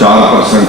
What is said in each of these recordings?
4%,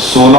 16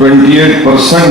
28%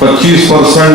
25%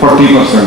40%।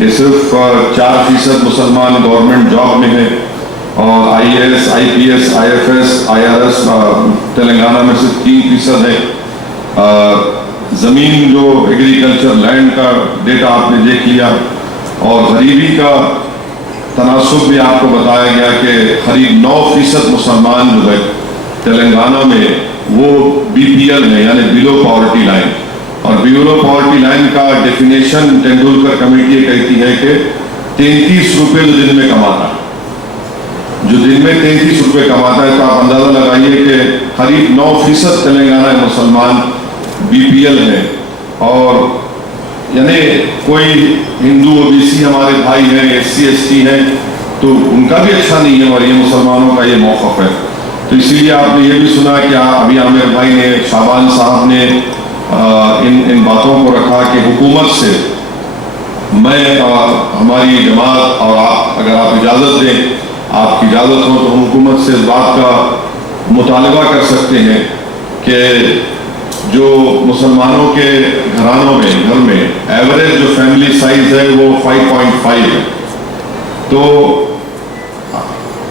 کہ صرف 4% مسلمان گورنمنٹ جاب میں ہیں اور IAS, IPS, IFS, IRS Telangana میں صرف 3% ہے. زمین جو ایگریکلچر لینڈ کا ڈیٹا آپ نے دیکھ لیا اور غریبی کا تناسب بھی آپ کو بتایا گیا کہ قریب 9% مسلمان جو ہے تلنگانہ میں وہ BPL ہے یعنی بلو پاورٹی لائن. اور بلو پاورٹی لائن کا ڈیفینیشن ٹینڈولکر کمیٹی یہ کہتی ہے کہ 33 روپے جو دن میں کماتا ہے, جو دن میں 33 روپے کماتا ہے, تو آپ اندازہ لگائیے کہ قریب 9% تلنگانہ مسلمان BPL ہے. اور یعنی کوئی ہندو OBC ہمارے بھائی ہیں, SC ST ہیں, تو ان کا بھی اچھا نہیں ہے اور یہ مسلمانوں کا یہ موقف ہے. تو اسی لیے آپ نے یہ بھی سنا کہ ابھی عامر بھائی نے, شعبان صاحب نے ان باتوں کو رکھا کہ حکومت سے میں ہماری جماعت اور آپ اگر آپ اجازت دیں, آپ کی اجازت ہو تو ہم حکومت سے اس بات کا مطالبہ کر سکتے ہیں کہ جو مسلمانوں کے گھرانوں میں گھر میں ایوریج جو فیملی سائز ہے وہ 5.5 ہے. تو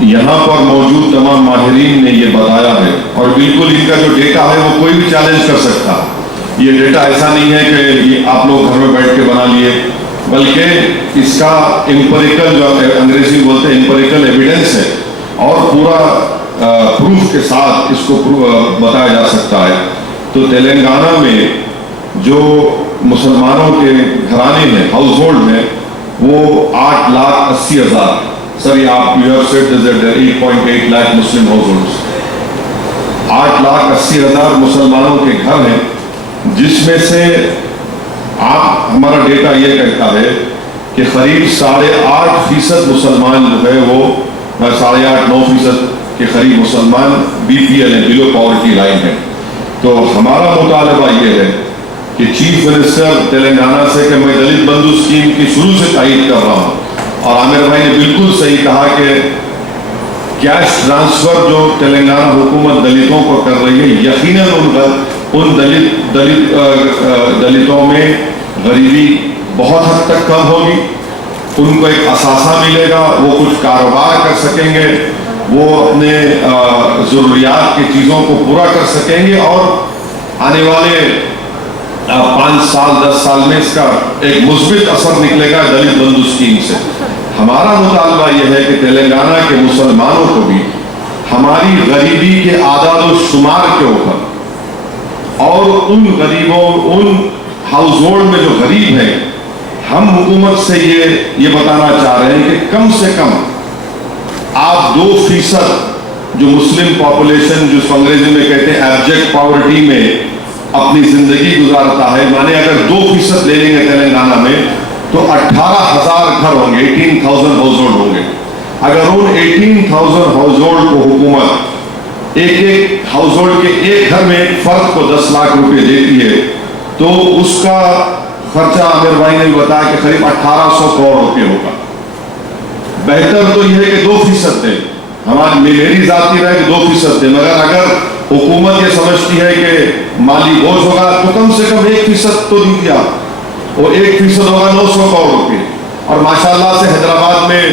یہاں پر موجود تمام ماہرین نے یہ بتایا ہے اور بالکل ان کا جو ڈیٹا ہے وہ کوئی بھی چیلنج کر سکتا ہے. یہ ڈیٹا ایسا نہیں ہے کہ یہ آپ لوگ گھر میں بیٹھ کے بنا لیے, بلکہ اس کا امپیریکل جو انگریزی بولتے ہیں امپیریکل ایویڈنس ہے اور پورا پروف کے ساتھ اس کو بتایا جا سکتا ہے. تو تلنگانہ میں جو مسلمانوں کے گھرانے ہیں, ہاؤس ہولڈ ہیں, وہ 8,80,000. سر یہ آپ you have said that 8.8 lakh Muslim house holds, 8,80,000 مسلمانوں کے گھر ہیں, جس میں سے آپ ہمارا ڈیٹا یہ کہتا ہے کہ قریب 8.5% مسلمان جو ہے وہ 8.5-9% کے قریب مسلمان BPL ہیں, بلو پاورٹی لائن ہے. تو ہمارا مطالبہ یہ ہے کہ چیف منسٹر تلنگانہ سے کہ میں دلت بندھو اسکیم کی شروع سے تائید کر رہا ہوں, اور عامر بھائی نے بالکل صحیح کہا کہ کیش ٹرانسفر جو تلنگانہ حکومت دلتوں کو کر رہی ہے, یقیناً ان دلتوں میں غریبی بہت حد تک کم ہوگی, ان کو ایک اثاثہ ملے گا, وہ کچھ کاروبار کر سکیں گے, وہ اپنے ضروریات کی چیزوں کو پورا کر سکیں گے, اور آنے والے 5 سال 10 سال میں اس کا ایک مثبت اثر نکلے گا دلت بندھو اسکیم سے. ہمارا مطالبہ یہ ہے کہ تلنگانہ کے مسلمانوں کو بھی ہماری غریبی کے اعداد و شمار کے اوپر اور ان غریبوں, ان ہاؤس ہولڈ میں جو غریب ہیں, ہم حکومت سے یہ بتانا چاہ رہے ہیں کہ کم سے کم آپ 2% جو مسلم پاپولیشن جو انگریزی میں کہتے ہیں ایبجیکٹ پاورٹی میں اپنی زندگی گزارتا ہے, مانے اگر 2% لے لیں گے تلنگانہ میں تو 18,000 گھر ہوں گے, 18,000 ہاؤس ہولڈ ہوں گے. اگر ان 18,000 ہاؤس ہولڈ کو حکومت ایک ہاؤس ہولڈ کے ایک گھر میں فرد کو 10 لاکھ روپے دیتی ہے, تو اس کا خرچہ عامر بھائی نے بتایا کہ قریب 1,800 کروڑ روپے ہوگا. بہتر تو یہ ہے کہ 2% دے, ہماری میری ذاتی رائے کہ 2% دے, مگر اگر حکومت یہ سمجھتی ہے کہ مالی بوجھ ہوگا تو کم سے کم 1% تو دیجیے آپ, وہ 1% ہوگا 900 کروڑ روپے. اور ماشاءاللہ سے حیدرآباد میں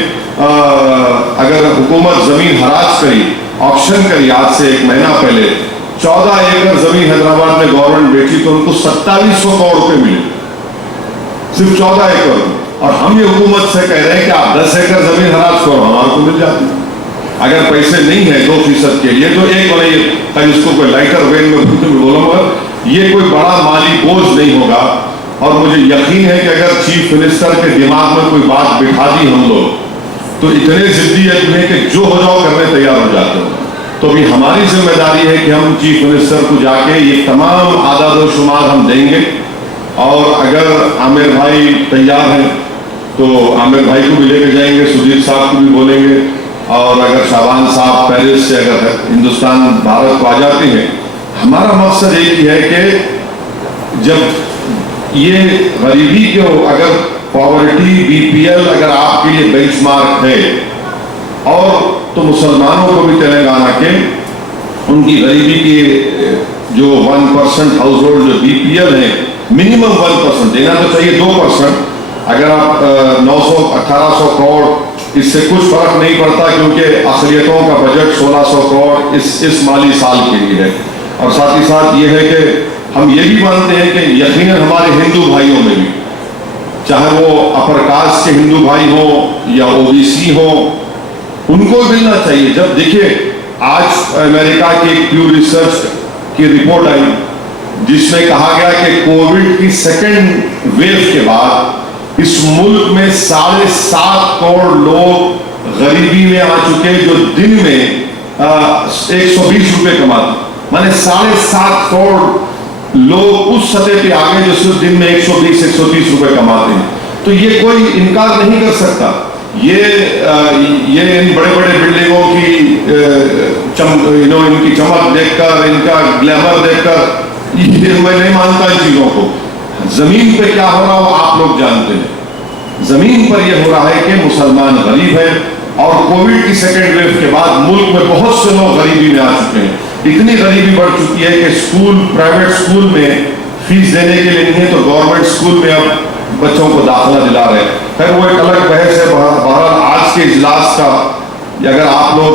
اگر حکومت زمین حراج کری, آکشن کری, آج سے 1 مہینہ پہلے 14 ایکڑ زمین حیدرآباد میں گورنمنٹ بیچی تو ان کو 2700 کروڑ روپے ملے, صرف 14 ایکڑ. اور ہم یہ حکومت سے کہہ رہے ہیں کہ آپ 10 ایکڑ زمین حراج کرو, ہمارے کو مل جاتی. اگر پیسے نہیں ہیں 2% کے لیے تو ایک بڑے اس کو کوئی لائٹر وین میں بولوں گا, یہ کوئی بڑا مالی بوجھ نہیں ہوگا. اور مجھے یقین ہے کہ اگر چیف منسٹر کے دماغ میں کوئی بات بٹھا دی ہم لوگ, تو اتنے ضدی ہے کہ جو ہو جاؤ کرنے تیار ہو جاتے ہو. تو بھی ہماری ذمہ داری ہے کہ ہم چیف منسٹر کو جا کے یہ تمام اعداد و شمار ہم دیں گے, اور اگر عامر بھائی تیار ہیں تو عامر بھائی کو بھی لے کے جائیں گے, سدھیر صاحب کو بھی بولیں گے, اور اگر شعبان صاحب پیرس سے اگر ہندوستان بھارت کو آ جاتے ہیں. ہمارا مقصد ایک ہی ہے کہ جب یہ غریبی کے اگر پاورٹی BPL اگر آپ کے لیے بینچ مارک ہے, اور تو مسلمانوں کو بھی تلنگانہ کے ان کی غریبی کی جو 1% ہاؤس ہولڈ جو BPL ہے, منیمم 1% دینا تو چاہیے 2%, اگر آپ 900-1800 کروڑ اس سے کچھ فرق نہیں پڑتا کیونکہ اقلیتوں کا بجٹ 1600 کروڑ اس مالی سال کے لیے ہے. اور ساتھ ہی ساتھ یہ ہے کہ ہم یہ بھی مانتے ہیں کہ یقیناً ہمارے ہندو بھائیوں میں بھی، چاہے وہ اپر کاسٹ کے ہندو بھائی ہوں یا OBC ہوں، ان کو ملنا چاہیے. جب دیکھیے آج امریکہ کی ایک پیو ریسرچ کی رپورٹ آئی جس میں کہا گیا کہ کووڈ کی سیکنڈ ویو کے بعد اس ملک میں 7.5 کروڑ لوگ غریبی میں آ چکے جو دن میں 120 روپے کماتے. مانے 7.5 کروڑ لوگ اس سطح پہ آگے جو صرف دن میں 120-130 روپے کماتے ہیں. تو یہ کوئی انکار نہیں کر سکتا. یہ ان بڑے بڑے بلڈنگوں کی ان کی چمک دیکھ کر، ان کا گلیمر دیکھ کر یہ میں نہیں مانتا ان چیزوں کو. زمین پہ کیا ہو رہا ہو آپ لوگ جانتے ہیں. زمین پر یہ ہو رہا ہے کہ مسلمان غریب ہیں اور کووڈ کی سیکنڈ ویو کے بعد ملک میں بہت سے لوگ غریبی میں آ چکے ہیں. اتنی غریبی بڑھ چکی ہے کہ پرائیویٹ اسکول میں فیس دینے کے لیے نہیں ہے تو گورنمنٹ اسکول میں اب بچوں کو داخلہ دلا رہے ہیں. خیر وہ ایک الگ بحث ہے. بہرحال آج کے اجلاس کا اگر آپ لوگ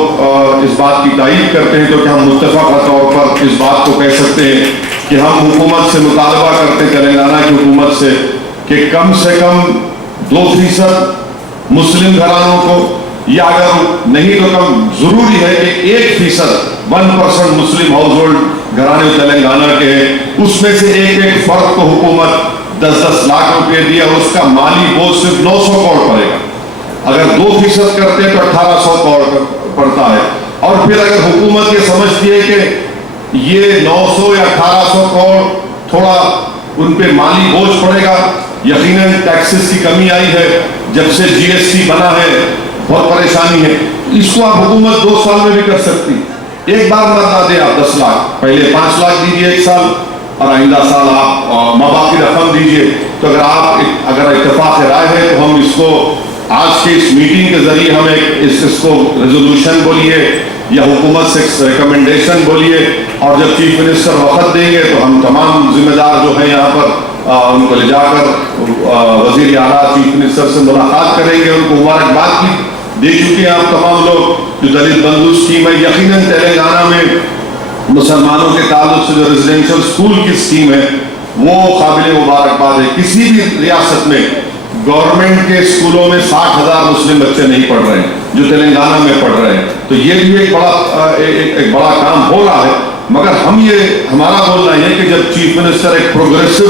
اس بات کی تائید کرتے ہیں تو کہ ہم متفقہ طور پر اس بات کو کہہ سکتے ہیں کہ ہم حکومت سے مطالبہ کرتے تلنگانہ کی حکومت سے کم 2% مسلم گھرانوں کو، یا اگر نہیں تو کم ضروری ہے کہ 1% مسلم ہاؤس ہولڈ گھرانے تلنگانہ کے ہیں، اس میں سے ایک فرد کو حکومت 10-10 لاکھ روپے دیا اور اس کا مالی بوجھ صرف 900 کروڑ پڑے گا. اگر 2% کرتے تو 1800 کروڑ پڑتا ہے. اور پھر اگر حکومت یہ سمجھتی ہے کہ یہ 900 یا 1800 کروڑ تھوڑا ان پہ مالی بوجھ پڑے گا، یقیناً ٹیکسز کی کمی آئی ہے جب سے GST بنا ہے، بہت پریشانی ہے. اس کو آپ حکومت 2 سال میں بھی کر سکتی. ایک بار نہ دے آپ 10 لاکھ، پہلے 5 لاکھ دیجیے ایک سال اور آئندہ سال آپ مابا کی رقم دیجیے. تو اگر اتفاق رائے ہے تو ہم اس کو آج کے اس میٹنگ کے ذریعے ہم اس کو ریزولوشن بولیے یا حکومت سے ریکمنڈیشن بولیے، اور جب چیف منسٹر وقت دیں گے تو ہم تمام ذمہ دار جو ہیں یہاں پر ان کو لے جا کر وزیر اعلیٰ چیف منسٹر سے ملاقات کریں گے. ان کو مبارکباد کی دے چکے ہیں آپ تمام لوگ. جو دلت بندھو اسکیم ہے، یقیناً تلنگانہ میں مسلمانوں کے تعلق سے جو ریزیڈینشل اسکول کی اسکیم ہے وہ قابل مبارکباد ہے. کسی بھی ریاست میں گورنمنٹ کے اسکولوں میں 60,000 مسلم بچے نہیں پڑھ رہے ہیں جو تلنگانہ میں پڑھ رہے ہیں. تو یہ بھی ایک بڑا کام ہو رہا ہے. مگر ہمارا بولنا یہ ہے کہ جب چیف منسٹر ایک پروگریسو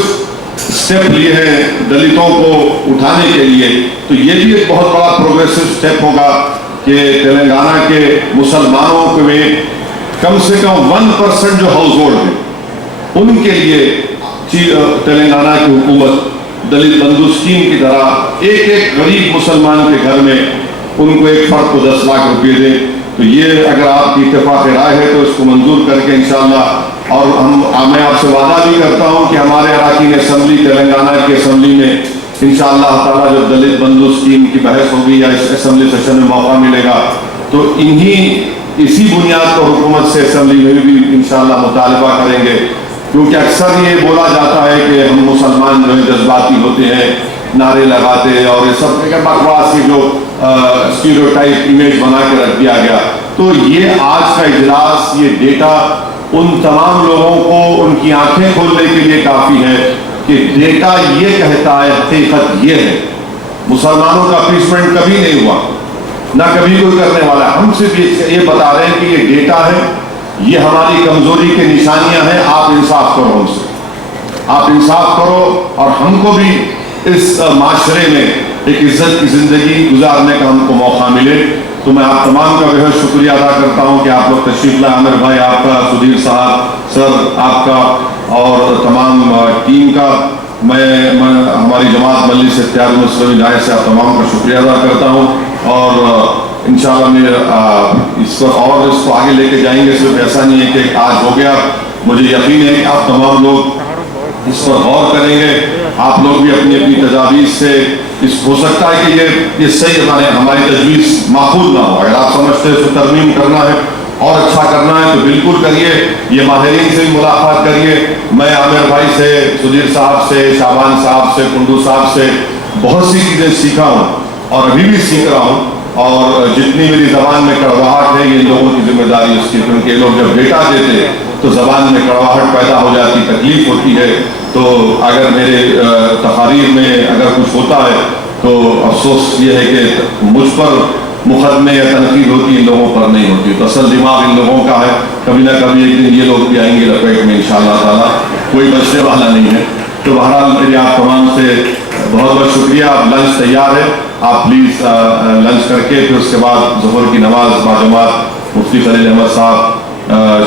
اسٹیپ لیے ہیں دلتوں کو اٹھانے کے لیے، تو یہ بھی ایک بہت بڑا پروگریسو اسٹیپ ہوگا کہ تلنگانہ کے مسلمانوں میں کم سے کم 1% جو ہاؤس ہولڈ ہیں ان کے لیے تلنگانہ کی حکومت دلت بندھو اسکیم کی طرح ایک غریب مسلمان کے گھر میں ان کو ایک فرد کو 10 لاکھ روپے دیں. تو یہ اگر آپ کی اتفاق رائے ہے تو اس کو منظور کر کے انشاءاللہ، اور میں آپ سے وعدہ بھی کرتا ہوں کہ ہمارے اراکین اسمبلی تلنگانہ کی اسمبلی میں انشاءاللہ تعالیٰ جب دلت بندھو اسکیم کی بحث ہوگی یا اس اسمبلی سیشن میں موقع ملے گا تو اسی بنیاد پر حکومت سے اسمبلی میں بھی انشاءاللہ مطالبہ کریں گے. کیونکہ اکثر یہ بولا جاتا ہے کہ ہم مسلمان جو جذباتی ہوتے ہیں، نعرے لگاتے اور یہ سب بکواس کی جو اسٹیریوٹائپ امیج بنا کے رکھ دیا گیا. تو یہ آج کا اجلاس، یہ ڈیٹا ان تمام لوگوں کو ان کی آنکھیں کھولنے کے لیے کافی ہے کہ ڈیٹا یہ کہتا ہے، حقیقت یہ ہے. مسلمانوں کا اپیسمنٹ کبھی نہیں ہوا، نہ کبھی کوئی کرنے والا ہے. ہم صرف یہ بتا رہے ہیں کہ یہ ڈیٹا ہے، یہ ہماری کمزوری کے نشانیاں ہیں. آپ انصاف کرو ہم سے، آپ انصاف کرو اور ہم کو بھی اس معاشرے میں ایک عزت کی زندگی گزارنے کا ہم کو موقع ملے. تو میں آپ تمام کا بہت شکریہ ادا کرتا ہوں کہ آپ لوگ تشریف لائے. عامر بھائی آپ کا، سدھیر صاحب سر آپ کا، اور تمام ٹیم کا. میں ہماری جماعت مجلس اتحاد المسلمین رائے سے آپ تمام کا شکریہ ادا کرتا ہوں. اور انشاءاللہ میں اس کو آگے لے کے جائیں گے. صرف ایسا نہیں ہے کہ آج ہو گیا، مجھے یقین ہے کہ آپ تمام لوگ اس پر غور کریں گے. آپ لوگ بھی اپنی اپنی تجاویز سے ہو سکتا ہے کہ یہ صحیح ہماری تجویز معقول نہ ہو. اگر آپ سمجھتے ہیں اس کو ترمیم کرنا ہے اور اچھا کرنا ہے تو بالکل کریے. یہ ماہرین سے بھی ملاقات کریے. میں عامر بھائی سے، سدھیر صاحب سے، شعبان صاحب سے، کنڈو صاحب سے بہت سی چیزیں سیکھا ہوں اور ابھی بھی سیکھ رہا ہوں، اور جتنی میری زبان میں کڑواہٹ ہے یہ لوگوں کی ذمہ داری اس کی، کیونکہ یہ لوگ جب بیٹا دیتے تو زبان میں کڑواہٹ پیدا ہو جاتی، تکلیف ہوتی ہے، تو اگر میرے تقاریر میں اگر کچھ ہوتا ہے تو افسوس یہ ہے کہ مجھ پر مقدمے یا تنقید ہوتی، ان لوگوں پر نہیں ہوتی، تو اصل دماغ ان لوگوں کا ہے، کبھی نہ کبھی ایک دن یہ لوگ بھی آئیں گے لپیٹ میں انشاءاللہ تعالیٰ، کوئی بچنے والا نہیں ہے۔ تو بہرحال میری آپ تمام سے بہت بہت شکریہ، آپ لنچ تیار ہے، آپ پلیز لنچ کر کے پھر اس کے بعد ظہر کی نماز باجماعت مفتی خلیل احمد صاحب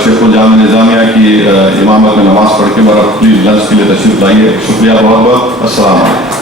شیخ الجامع نظامیہ کی امامت میں نماز پڑھ کے، اور پلیز لنچ کے لیے تشریف لائیے۔ شکریہ بہت بہت، السلام علیکم۔